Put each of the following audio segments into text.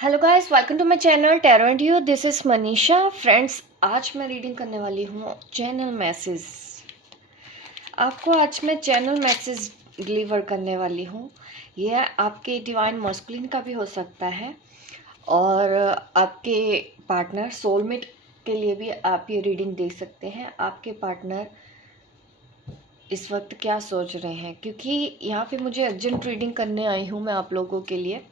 Hello guys, welcome to my channel tarot and you. This is Manisha. Friends, आज मैं reading करने वाली हूँ चैनल मैसेज। आपको आज मैं चैनल मैसेज डिलीवर करने वाली हूँ। यह आपके डिवाइन मस्कुलिन का भी हो सकता है और आपके पार्टनर सोलमेट के लिए भी आप ये रीडिंग दे सकते हैं। आपके पार्टनर इस वक्त क्या सोच रहे हैं, क्योंकि यहाँ पे मुझे अर्जेंट रीडिंग करने आई हूँ मैं आप लोगों के लिए।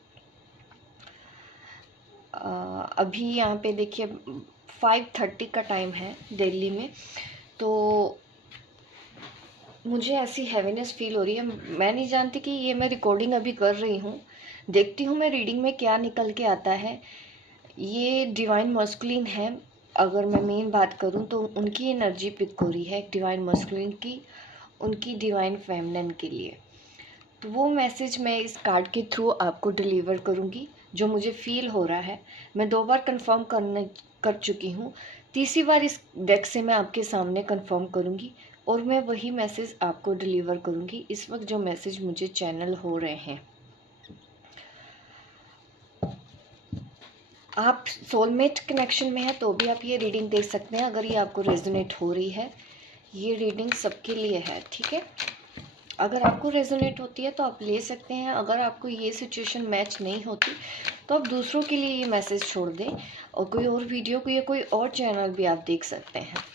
अभी यहाँ पे देखिए 5:30 का टाइम है दिल्ली में, तो मुझे ऐसी हैवीनेस फील हो रही है। मैं नहीं जानती कि ये मैं रिकॉर्डिंग अभी कर रही हूँ, देखती हूँ मैं रीडिंग में क्या निकल के आता है। ये डिवाइन मस्कुलिन है। अगर मैं मेन बात करूँ तो उनकी एनर्जी पिक हो रही है डिवाइन मस्कुलिन की, उनकी डिवाइन फेमिनिन के लिए। तो वो मैसेज मैं इस कार्ड के थ्रू आपको डिलीवर करूँगी जो मुझे फील हो रहा है। मैं 2 बार कंफर्म कर चुकी हूँ, तीसरी बार इस डेक से मैं आपके सामने कंफर्म करूँगी और मैं वही मैसेज आपको डिलीवर करूँगी इस वक्त जो मैसेज मुझे चैनल हो रहे हैं। आप सोलमेट कनेक्शन में हैं तो भी आप ये रीडिंग देख सकते हैं अगर ये आपको रेजोनेट हो रही है। ये रीडिंग सबके लिए है, ठीक है। अगर आपको रेजोनेट होती है तो आप ले सकते हैं। अगर आपको ये सिचुएशन मैच नहीं होती तो आप दूसरों के लिए ये मैसेज छोड़ दें और कोई और वीडियो को या कोई और चैनल भी आप देख सकते हैं।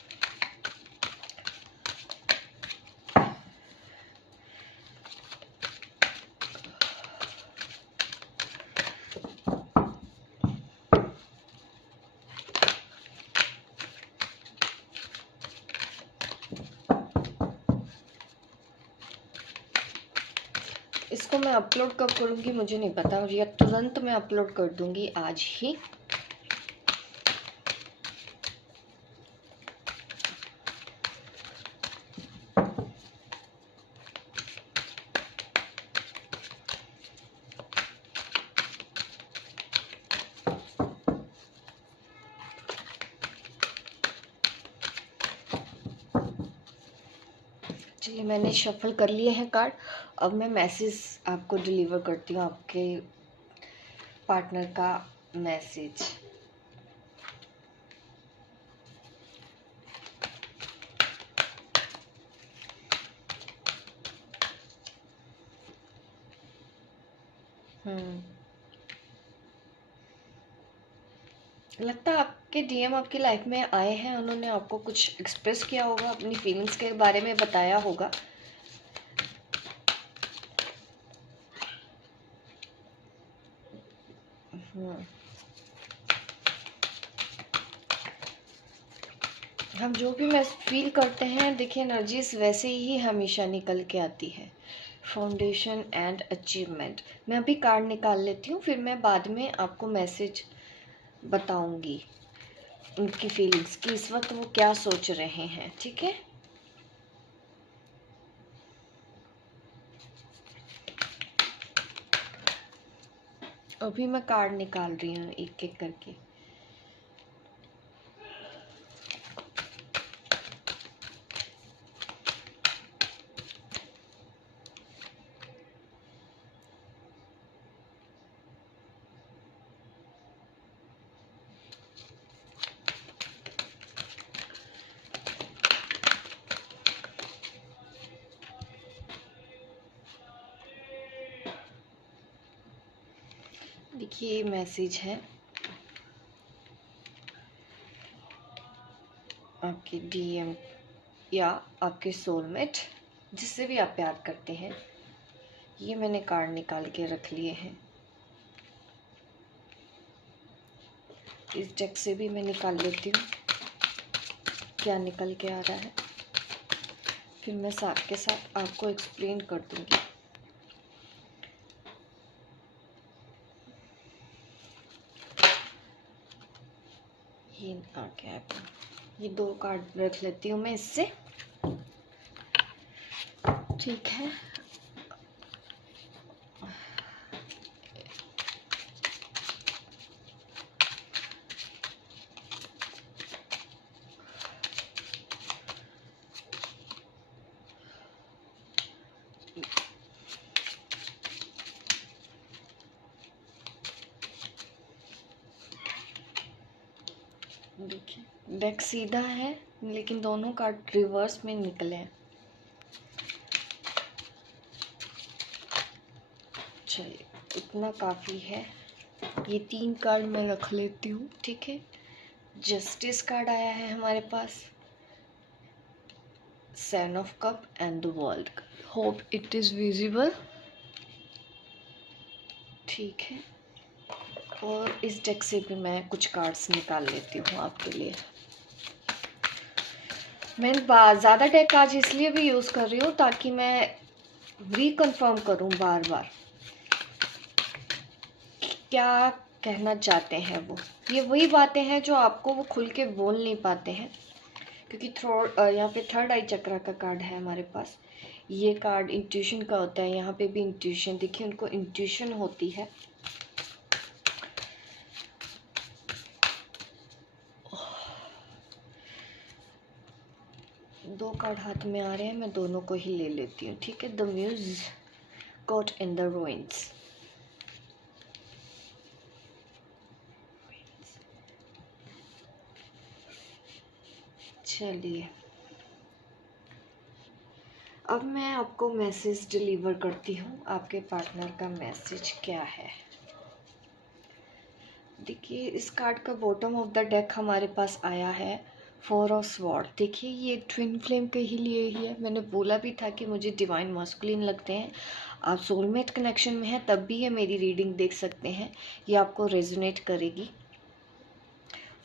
इसको मैं अपलोड कब करूँगी मुझे नहीं पता, या तुरंत मैं अपलोड कर दूँगी आज ही। चलिए, मैंने शफल कर लिए हैं कार्ड। अब मैं मैसेज आपको डिलीवर करती हूँ, आपके पार्टनर का मैसेज। लगता है आपके डीएम आपकी लाइफ में आए हैं, उन्होंने आपको कुछ एक्सप्रेस किया होगा, अपनी फीलिंग्स के बारे में बताया होगा। हम जो भी मैं फील करते हैं, देखिए एनर्जीज वैसे ही हमेशा निकल के आती है। Foundation and achievement. मैं अभी कार्ड निकाल लेती हूँ, फिर मैं बाद में आपको मैसेज बताऊंगी उनकी फीलिंग्स की, इस वक्त वो क्या सोच रहे हैं, ठीक है। अभी मैं कार्ड निकाल रही हूँ एक एक करके। देखिए ये मैसेज है आपके डीएम या आपके सोलमेट, जिससे भी आप प्यार करते हैं। ये मैंने कार्ड निकाल के रख लिए हैं। इस डेक से भी मैं निकाल लेती हूँ क्या निकल के आ रहा है, फिर मैं साथ के साथ आपको एक्सप्लेन कर दूंगी। ये आ गया है। ये 2 कार्ड रख लेती हूँ मैं इससे, ठीक है। देखिए डेक सीधा है लेकिन दोनों कार्ड रिवर्स में निकले हैं। चलिए इतना काफ़ी है। ये 3 कार्ड मैं रख लेती हूँ, ठीक है। जस्टिस कार्ड आया है हमारे पास, 7 of cup and the world. Hope it is visible, ठीक है। और इस डेक से भी मैं कुछ कार्ड्स निकाल लेती हूँ आपके लिए। मैं ज़्यादा डेक आज इसलिए भी यूज़ कर रही हूँ ताकि मैं रिकन्फर्म करूँ बार बार क्या कहना चाहते हैं वो। ये वही बातें हैं जो आपको वो खुल के बोल नहीं पाते हैं, क्योंकि यहाँ पे थर्ड आई चक्रा का कार्ड है हमारे पास। ये कार्ड इंट्यूशन का होता है, यहाँ पे भी इंट्यूशन, देखिए उनको इंट्यूशन होती है। दो कार्ड हाथ में आ रहे हैं, मैं दोनों को ही ले लेती हूँ, ठीक है। The muse caught in the ruins. चलिए अब मैं आपको मैसेज डिलीवर करती हूँ। आपके पार्टनर का मैसेज क्या है? देखिए इस कार्ड का बॉटम ऑफ द डेक हमारे पास आया है 4 ऑफ स्वॉर्ड। देखिए ये ट्विन फ्लेम के ही लिए ही है। मैंने बोला भी था कि मुझे डिवाइन मस्कुलिन लगते हैं। आप सोलमेट कनेक्शन में हैं तब भी ये मेरी रीडिंग देख सकते हैं, ये आपको रेजोनेट करेगी।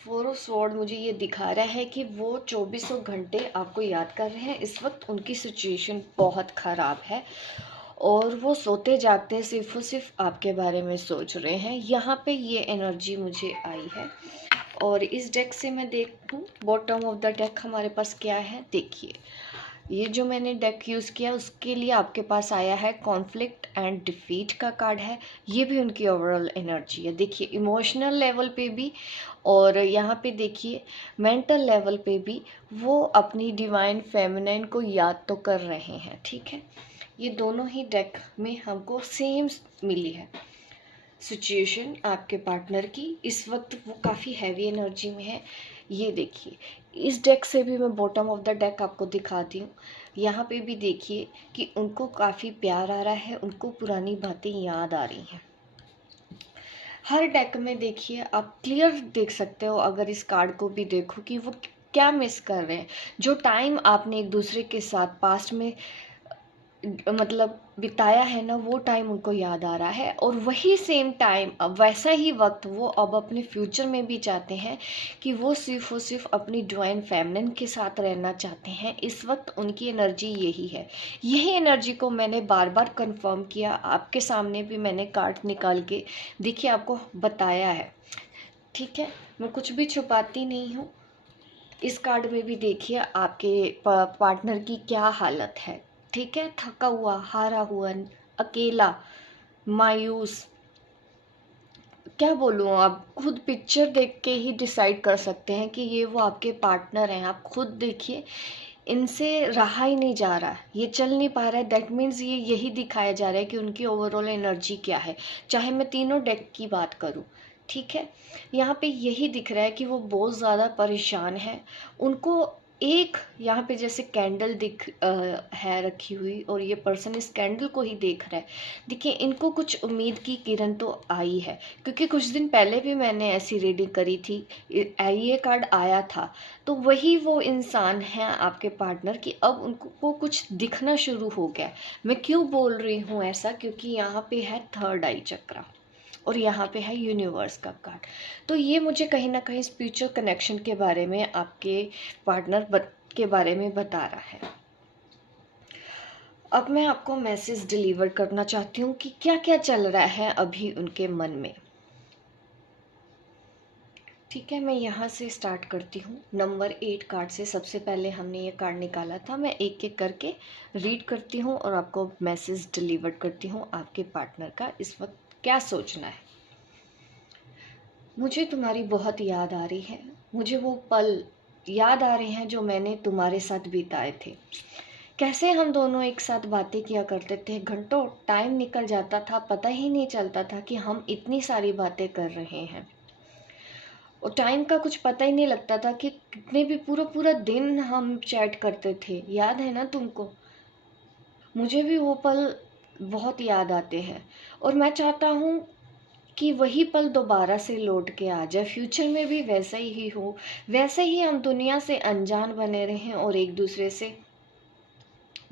4 ऑफ स्वॉर्ड मुझे ये दिखा रहा है कि वो 24 घंटे आपको याद कर रहे हैं। इस वक्त उनकी सिचुएशन बहुत ख़राब है और वो सोते जागते सिर्फ और सिर्फ आपके बारे में सोच रहे हैं। यहाँ पे ये एनर्जी मुझे आई है। और इस डेक से मैं देखूँ बॉटम ऑफ द डेक हमारे पास क्या है। देखिए ये जो मैंने डेक यूज़ किया उसके लिए आपके पास आया है कॉन्फ्लिक्ट एंड डिफीट का कार्ड है। ये भी उनकी ओवरऑल एनर्जी है। देखिए इमोशनल लेवल पे भी और यहाँ पे देखिए मेंटल लेवल पे भी वो अपनी डिवाइन फेमिनाइन को याद तो कर रहे हैं, ठीक है। ये दोनों ही डेक में हमको सेम मिली है सिचुएशन आपके पार्टनर की। इस वक्त वो काफ़ी हैवी एनर्जी में है। ये देखिए इस डेक से भी मैं बॉटम ऑफ द डेक आपको दिखाती हूँ। यहाँ पे भी देखिए कि उनको काफ़ी प्यार आ रहा है, उनको पुरानी बातें याद आ रही हैं। हर डेक में देखिए आप क्लियर देख सकते हो, अगर इस कार्ड को भी देखो कि वो क्या मिस कर रहे हैं। जो टाइम आपने एक दूसरे के साथ पास्ट में मतलब बिताया है ना, वो टाइम उनको याद आ रहा है। और वही सेम टाइम, अब वैसा ही वक्त वो अब अपने फ्यूचर में भी चाहते हैं कि वो सिर्फ और सिर्फ अपनी डिवाइन फेमिनिन के साथ रहना चाहते हैं। इस वक्त उनकी एनर्जी यही है। यही एनर्जी को मैंने बार बार कंफर्म किया, आपके सामने भी मैंने कार्ड निकाल के देखिए आपको बताया है, ठीक है। मैं कुछ भी छुपाती नहीं हूँ। इस कार्ड में भी देखिए आपके पार्टनर की क्या हालत है, ठीक है। थका हुआ, हारा हुआ, अकेला, मायूस, क्या बोलूँ, आप खुद पिक्चर देख के ही डिसाइड कर सकते हैं कि ये वो आपके पार्टनर हैं। आप खुद देखिए इनसे रहा ही नहीं जा रहा, ये चल नहीं पा रहा है। दैट मीन्स ये यही दिखाया जा रहा है कि उनकी ओवरऑल एनर्जी क्या है। चाहे मैं तीनों डेक की बात करूँ, ठीक है, यहाँ पे यही दिख रहा है कि वो बहुत ज़्यादा परेशान है। उनको एक यहाँ पे जैसे कैंडल है रखी हुई और ये पर्सन इस कैंडल को ही देख रहा है। देखिए इनको कुछ उम्मीद की किरण तो आई है, क्योंकि कुछ दिन पहले भी मैंने ऐसी रीडिंग करी थी, ये कार्ड आया था। तो वही वो इंसान है आपके पार्टनर की अब उनको कुछ दिखना शुरू हो गया। मैं क्यों बोल रही हूँ ऐसा, क्योंकि यहाँ पे है थर्ड आई चक्रा और यहाँ पे है यूनिवर्स का कार्ड। तो ये मुझे कहीं ना कहीं स्पिरिचुअल कनेक्शन के बारे में, आपके पार्टनर के बारे में बता रहा है। अब मैं आपको मैसेज डिलीवर करना चाहती हूँ कि क्या क्या चल रहा है अभी उनके मन में, ठीक है। मैं यहाँ से स्टार्ट करती हूँ नंबर 8 कार्ड से। सबसे पहले हमने ये कार्ड निकाला था, मैं एक एक करके रीड करती हूँ और आपको मैसेज डिलीवर करती हूँ आपके पार्टनर का इस वक्त क्या सोचना है। मुझे तुम्हारी बहुत याद आ रही है, मुझे वो पल याद आ रहे हैं जो मैंने तुम्हारे साथ बिताए थे। कैसे हम दोनों एक साथ बातें किया करते थे, घंटों टाइम निकल जाता था, पता ही नहीं चलता था कि हम इतनी सारी बातें कर रहे हैं। और टाइम का कुछ पता ही नहीं लगता था कि कितने भी पूरा पूरा दिन हम चैट करते थे, याद है ना तुमको? मुझे भी वो पल बहुत याद आते हैं और मैं चाहता हूँ कि वही पल दोबारा से लौट के आ जाए, फ्यूचर में भी वैसा ही हो, वैसे ही हम दुनिया से अनजान बने रहें और एक दूसरे से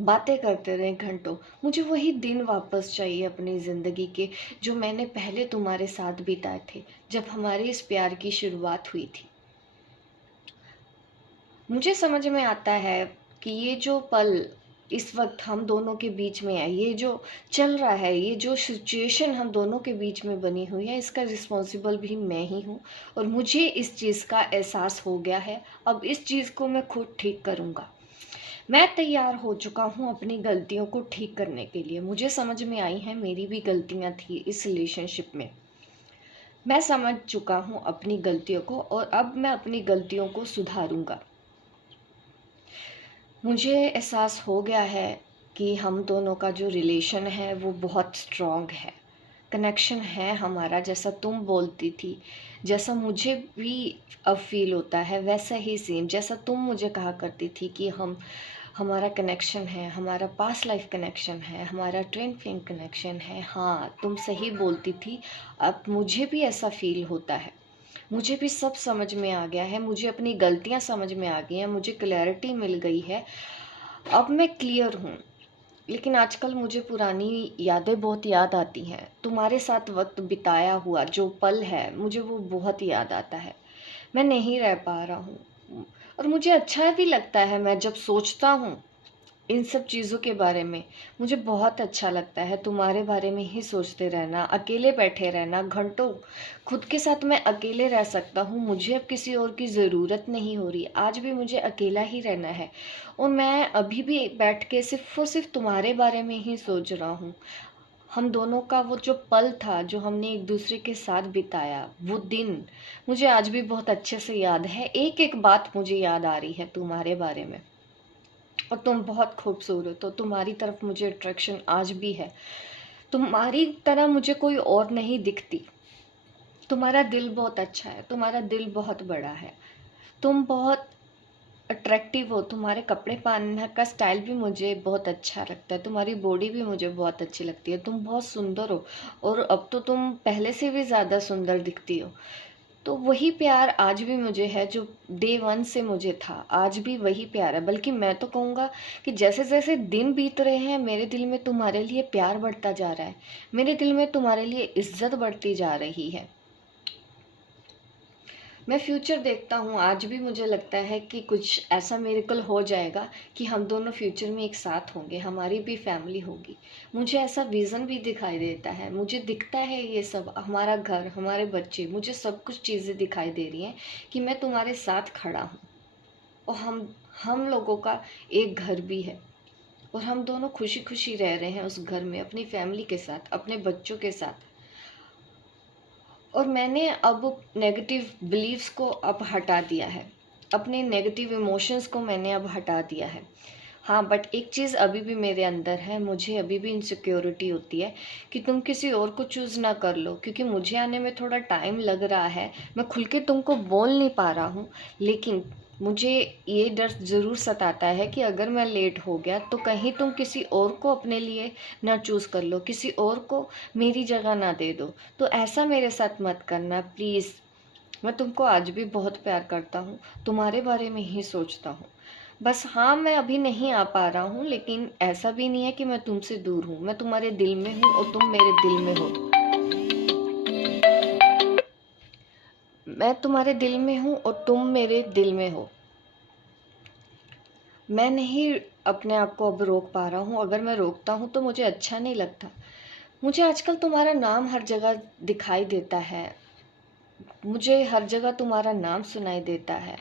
बातें करते रहें घंटों। मुझे वही दिन वापस चाहिए अपनी ज़िंदगी के, जो मैंने पहले तुम्हारे साथ बिताए थे, जब हमारे इस प्यार की शुरुआत हुई थी। मुझे समझ में आता है कि ये जो पल इस वक्त हम दोनों के बीच में है, ये जो चल रहा है, ये जो सिचुएशन हम दोनों के बीच में बनी हुई है, इसका रिस्पॉन्सिबल भी मैं ही हूँ। और मुझे इस चीज़ का एहसास हो गया है। अब इस चीज़ को मैं खुद ठीक करूँगा। मैं तैयार हो चुका हूँ अपनी गलतियों को ठीक करने के लिए। मुझे समझ में आई है मेरी भी गलतियाँ थी इस रिलेशनशिप में। मैं समझ चुका हूँ अपनी गलतियों को और अब मैं अपनी गलतियों को सुधारूंगा। मुझे एहसास हो गया है कि हम दोनों का जो रिलेशन है वो बहुत स्ट्रॉन्ग है, कनेक्शन है हमारा। जैसा तुम बोलती थी, जैसा मुझे भी अब फील होता है वैसा ही सेम, जैसा तुम मुझे कहा करती थी कि हमारा कनेक्शन है, हमारा पास्ट लाइफ कनेक्शन है, हमारा ट्विन फ्लेम कनेक्शन है। हाँ, तुम सही बोलती थी। अब मुझे भी ऐसा फील होता है, मुझे भी सब समझ में आ गया है, मुझे अपनी गलतियां समझ में आ गई हैं, मुझे क्लैरिटी मिल गई है। अब मैं क्लियर हूँ। लेकिन आजकल मुझे पुरानी यादें बहुत याद आती हैं। तुम्हारे साथ वक्त बिताया हुआ जो पल है मुझे वो बहुत याद आता है। मैं नहीं रह पा रहा हूँ और मुझे अच्छा भी लगता है। मैं जब सोचता हूँ इन सब चीज़ों के बारे में, मुझे बहुत अच्छा लगता है तुम्हारे बारे में ही सोचते रहना, अकेले बैठे रहना घंटों। खुद के साथ मैं अकेले रह सकता हूँ, मुझे अब किसी और की ज़रूरत नहीं हो रही। आज भी मुझे अकेला ही रहना है और मैं अभी भी बैठ के सिर्फ और सिर्फ तुम्हारे बारे में ही सोच रहा हूँ। हम दोनों का वो जो पल था, जो हमने एक दूसरे के साथ बिताया, वो दिन मुझे आज भी बहुत अच्छे से याद है। एक एक बात मुझे याद आ रही है तुम्हारे बारे में। और तुम बहुत खूबसूरत हो, तुम्हारी तरफ मुझे अट्रैक्शन आज भी है। तुम्हारी तरह मुझे कोई और नहीं दिखती। तुम्हारा दिल बहुत अच्छा है, तुम्हारा दिल बहुत बड़ा है, तुम बहुत अट्रैक्टिव हो। तुम्हारे कपड़े पहनने का स्टाइल भी मुझे बहुत अच्छा लगता है, तुम्हारी बॉडी भी मुझे बहुत अच्छी लगती है, तुम बहुत सुंदर हो। और अब तो तुम पहले से भी ज़्यादा सुंदर दिखती हो। तो वही प्यार आज भी मुझे है जो डे वन से मुझे था, आज भी वही प्यार है। बल्कि मैं तो कहूँगा कि जैसे जैसे दिन बीत रहे हैं मेरे दिल में तुम्हारे लिए प्यार बढ़ता जा रहा है, मेरे दिल में तुम्हारे लिए इज्जत बढ़ती जा रही है। मैं फ्यूचर देखता हूँ, आज भी मुझे लगता है कि कुछ ऐसा मिरेकल हो जाएगा कि हम दोनों फ्यूचर में एक साथ होंगे, हमारी भी फैमिली होगी। मुझे ऐसा विज़न भी दिखाई देता है, मुझे दिखता है ये सब, हमारा घर, हमारे बच्चे, मुझे सब कुछ चीज़ें दिखाई दे रही हैं कि मैं तुम्हारे साथ खड़ा हूँ। और हम लोगों का एक घर भी है और हम दोनों खुशी खुशी रह रहे हैं उस घर में, अपनी फैमिली के साथ, अपने बच्चों के साथ। और मैंने अब नेगेटिव बिलीव्स को अब हटा दिया है, अपने नेगेटिव इमोशंस को मैंने अब हटा दिया है। हाँ, बट एक चीज़ अभी भी मेरे अंदर है, मुझे अभी भी इनसिक्योरिटी होती है कि तुम किसी और को चूज़ ना कर लो, क्योंकि मुझे आने में थोड़ा टाइम लग रहा है। मैं खुल के तुमको बोल नहीं पा रहा हूँ, लेकिन मुझे ये डर ज़रूर सताता है कि अगर मैं लेट हो गया तो कहीं तुम किसी और को अपने लिए ना चूज़ कर लो, किसी और को मेरी जगह ना दे दो। तो ऐसा मेरे साथ मत करना प्लीज़। मैं तुमको आज भी बहुत प्यार करता हूँ, तुम्हारे बारे में ही सोचता हूँ। बस हाँ, मैं अभी नहीं आ पा रहा हूँ, लेकिन ऐसा भी नहीं है कि मैं तुमसे दूर हूँ। मैं तुम्हारे दिल में हूँ और तुम मेरे दिल में हो। मैं तुम्हारे दिल में हूँ और तुम मेरे दिल में हो। मैं नहीं अपने आप को अब रोक पा रहा हूँ। अगर मैं रोकता हूँ तो मुझे अच्छा नहीं लगता। मुझे आजकल तुम्हारा नाम हर जगह दिखाई देता है, मुझे हर जगह तुम्हारा नाम सुनाई देता है।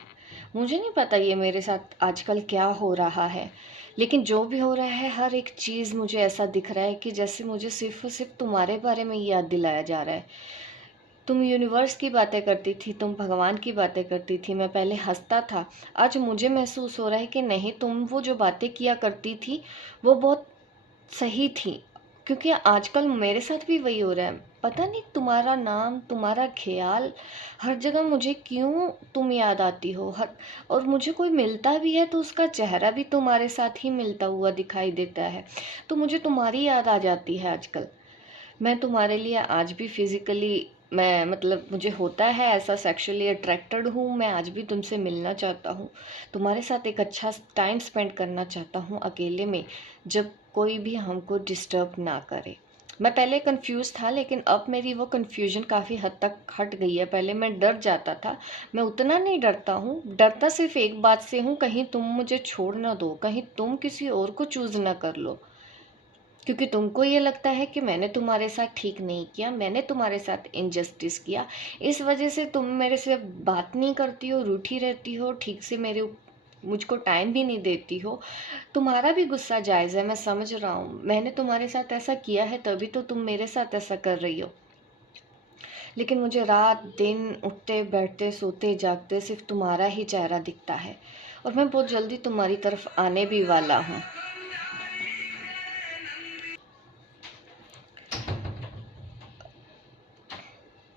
मुझे नहीं पता ये मेरे साथ आजकल क्या हो रहा है, लेकिन जो भी हो रहा है हर एक चीज़ मुझे ऐसा दिख रहा है कि जैसे मुझे सिर्फ और सिर्फ तुम्हारे बारे में ही याद दिलाया जा रहा है। तुम यूनिवर्स की बातें करती थी, तुम भगवान की बातें करती थी, मैं पहले हंसता था। आज मुझे महसूस हो रहा है कि नहीं, तुम वो जो बातें किया करती थी वो बहुत सही थी। क्योंकि आजकल मेरे साथ भी वही हो रहा है। पता नहीं तुम्हारा नाम, तुम्हारा ख्याल, हर जगह मुझे क्यों तुम याद आती हो। हर और मुझे कोई मिलता भी है तो उसका चेहरा भी तुम्हारे साथ ही मिलता हुआ दिखाई देता है, तो मुझे तुम्हारी याद आ जाती है आजकल। मैं तुम्हारे लिए आज भी फिजिकली, मैं मतलब मुझे होता है ऐसा, सेक्सुअली अट्रैक्टेड हूँ। मैं आज भी तुमसे मिलना चाहता हूँ, तुम्हारे साथ एक अच्छा टाइम स्पेंड करना चाहता हूँ अकेले में, जब कोई भी हमको डिस्टर्ब ना करे। मैं पहले कंफ्यूज था, लेकिन अब मेरी वो कंफ्यूजन काफ़ी हद तक हट गई है। पहले मैं डर जाता था, मैं उतना नहीं डरता हूँ। डरता सिर्फ एक बात से हूँ, कहीं तुम मुझे छोड़ ना दो, कहीं तुम किसी और को चूज़ ना कर लो, क्योंकि तुमको ये लगता है कि मैंने तुम्हारे साथ ठीक नहीं किया, मैंने तुम्हारे साथ इनजस्टिस किया, इस वजह से तुम मेरे से बात नहीं करती हो, रूठी रहती हो, ठीक से मुझको टाइम भी नहीं देती हो। तुम्हारा भी गुस्सा जायज़ है, मैं समझ रहा हूँ, मैंने तुम्हारे साथ ऐसा किया है तभी तो तुम मेरे साथ ऐसा कर रही हो। लेकिन मुझे रात दिन उठते बैठते सोते जागते सिर्फ तुम्हारा ही चेहरा दिखता है, और मैं बहुत जल्दी तुम्हारी तरफ आने भी वाला हूँ।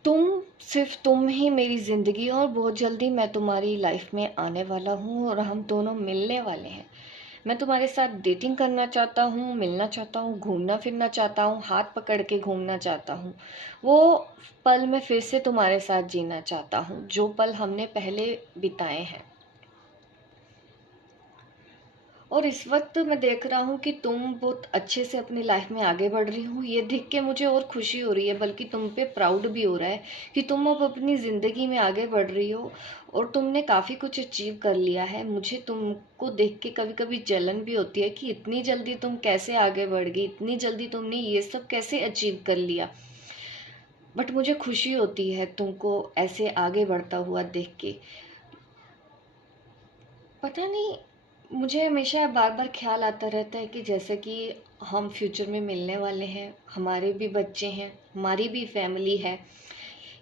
तुम, सिर्फ तुम ही मेरी ज़िंदगी हो, और बहुत जल्दी मैं तुम्हारी लाइफ में आने वाला हूँ और हम दोनों मिलने वाले हैं। मैं तुम्हारे साथ डेटिंग करना चाहता हूँ, मिलना चाहता हूँ, घूमना फिरना चाहता हूँ, हाथ पकड़ के घूमना चाहता हूँ। वो पल मैं फिर से तुम्हारे साथ जीना चाहता हूँ, जो पल हमने पहले बिताए हैं। और इस वक्त मैं देख रहा हूँ कि तुम बहुत अच्छे से अपनी लाइफ में आगे बढ़ रही हो, ये देख के मुझे और खुशी हो रही है, बल्कि तुम पे प्राउड भी हो रहा है कि तुम अब अपनी ज़िंदगी में आगे बढ़ रही हो और तुमने काफ़ी कुछ अचीव कर लिया है। मुझे तुमको देख के कभी कभी जलन भी होती है कि इतनी जल्दी तुम कैसे आगे बढ़ गई, इतनी जल्दी तुमने ये सब कैसे अचीव कर लिया। बट मुझे खुशी होती है तुमको ऐसे आगे बढ़ता हुआ देख के। पता नहीं, मुझे हमेशा बार बार ख्याल आता रहता है कि जैसे कि हम फ्यूचर में मिलने वाले हैं, हमारे भी बच्चे हैं, हमारी भी फैमिली है।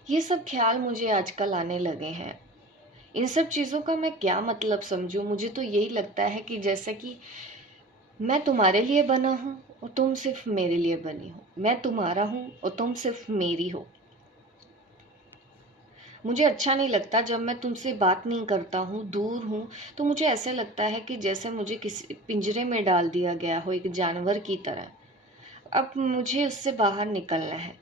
ये सब ख्याल मुझे आजकल आने लगे हैं। इन सब चीज़ों का मैं क्या मतलब समझूं। मुझे तो यही लगता है कि जैसे कि मैं तुम्हारे लिए बना हूँ और तुम सिर्फ मेरे लिए बनी हो, मैं तुम्हारा हूँ और तुम सिर्फ मेरी हो। मुझे अच्छा नहीं लगता जब मैं तुमसे बात नहीं करता हूँ, दूर हूँ, तो मुझे ऐसे लगता है कि जैसे मुझे किसी पिंजरे में डाल दिया गया हो, एक जानवर की तरह। अब मुझे उससे बाहर निकलना है।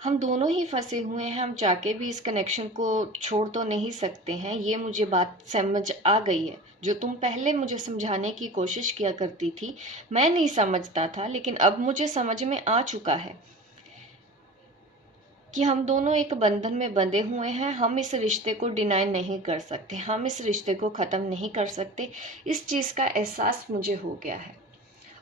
हम दोनों ही फंसे हुए हैं, हम चाह के भी इस कनेक्शन को छोड़ तो नहीं सकते हैं। ये मुझे बात समझ आ गई है, जो तुम पहले मुझे समझाने की कोशिश किया करती थी, मैं नहीं समझता था, लेकिन अब मुझे समझ में आ चुका है कि हम दोनों एक बंधन में बंधे हुए हैं। हम इस रिश्ते को डिनाई नहीं कर सकते, हम इस रिश्ते को ख़त्म नहीं कर सकते। इस चीज़ का एहसास मुझे हो गया है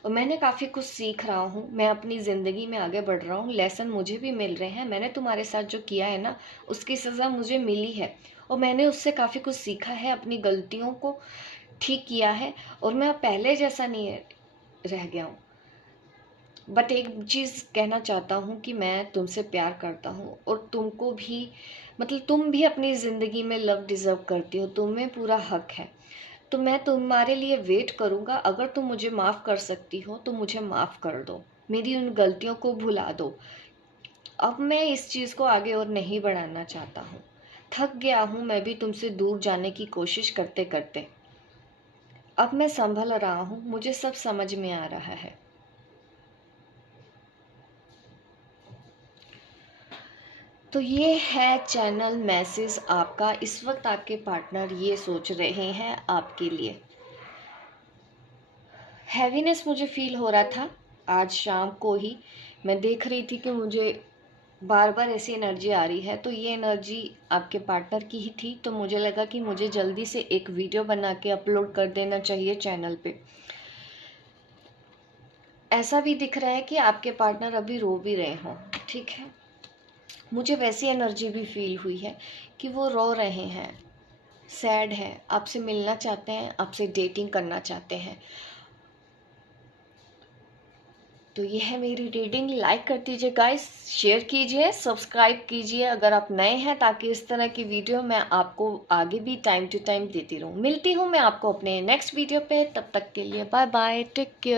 और मैंने काफ़ी कुछ सीख रहा हूँ। मैं अपनी ज़िंदगी में आगे बढ़ रहा हूँ, लेसन मुझे भी मिल रहे हैं। मैंने तुम्हारे साथ जो किया है ना, उसकी सज़ा मुझे मिली है और मैंने उससे काफ़ी कुछ सीखा है, अपनी गलतियों को ठीक किया है और मैं अब पहले जैसा नहीं रह गया हूँ। बट एक चीज़ कहना चाहता हूँ कि मैं तुमसे प्यार करता हूँ और तुमको भी, मतलब तुम भी अपनी ज़िंदगी में लव डिज़र्व करती हो, तुम्हें पूरा हक है। तो मैं तुम्हारे लिए वेट करूँगा। अगर तुम मुझे माफ़ कर सकती हो तो मुझे माफ़ कर दो, मेरी उन गलतियों को भुला दो। अब मैं इस चीज़ को आगे और नहीं बढ़ाना चाहता हूँ। थक गया हूँ मैं भी तुमसे दूर जाने की कोशिश करते करते। अब मैं संभल रहा हूँ, मुझे सब समझ में आ रहा है। तो ये है चैनल मैसेज आपका। इस वक्त आपके पार्टनर ये सोच रहे हैं आपके लिए। हैवीनेस मुझे फील हो रहा था आज शाम को ही। मैं देख रही थी कि मुझे बार बार ऐसी एनर्जी आ रही है, तो ये एनर्जी आपके पार्टनर की ही थी। तो मुझे लगा कि मुझे जल्दी से एक वीडियो बना के अपलोड कर देना चाहिए चैनल पे। ऐसा भी दिख रहा है कि आपके पार्टनर अभी रो भी रहे हों, ठीक है। मुझे वैसी एनर्जी भी फील हुई है कि वो रो रहे हैं, सैड है, आपसे मिलना चाहते हैं, आपसे डेटिंग करना चाहते हैं। तो ये है मेरी रीडिंग। लाइक कर दीजिए गाइस, शेयर कीजिए, सब्सक्राइब कीजिए अगर आप नए हैं, ताकि इस तरह की वीडियो मैं आपको आगे भी टाइम टू टाइम देती रहूँ। मिलती हूँ मैं आपको अपने नेक्स्ट वीडियो पे, तब तक के लिए बाय बाय, टेक केयर।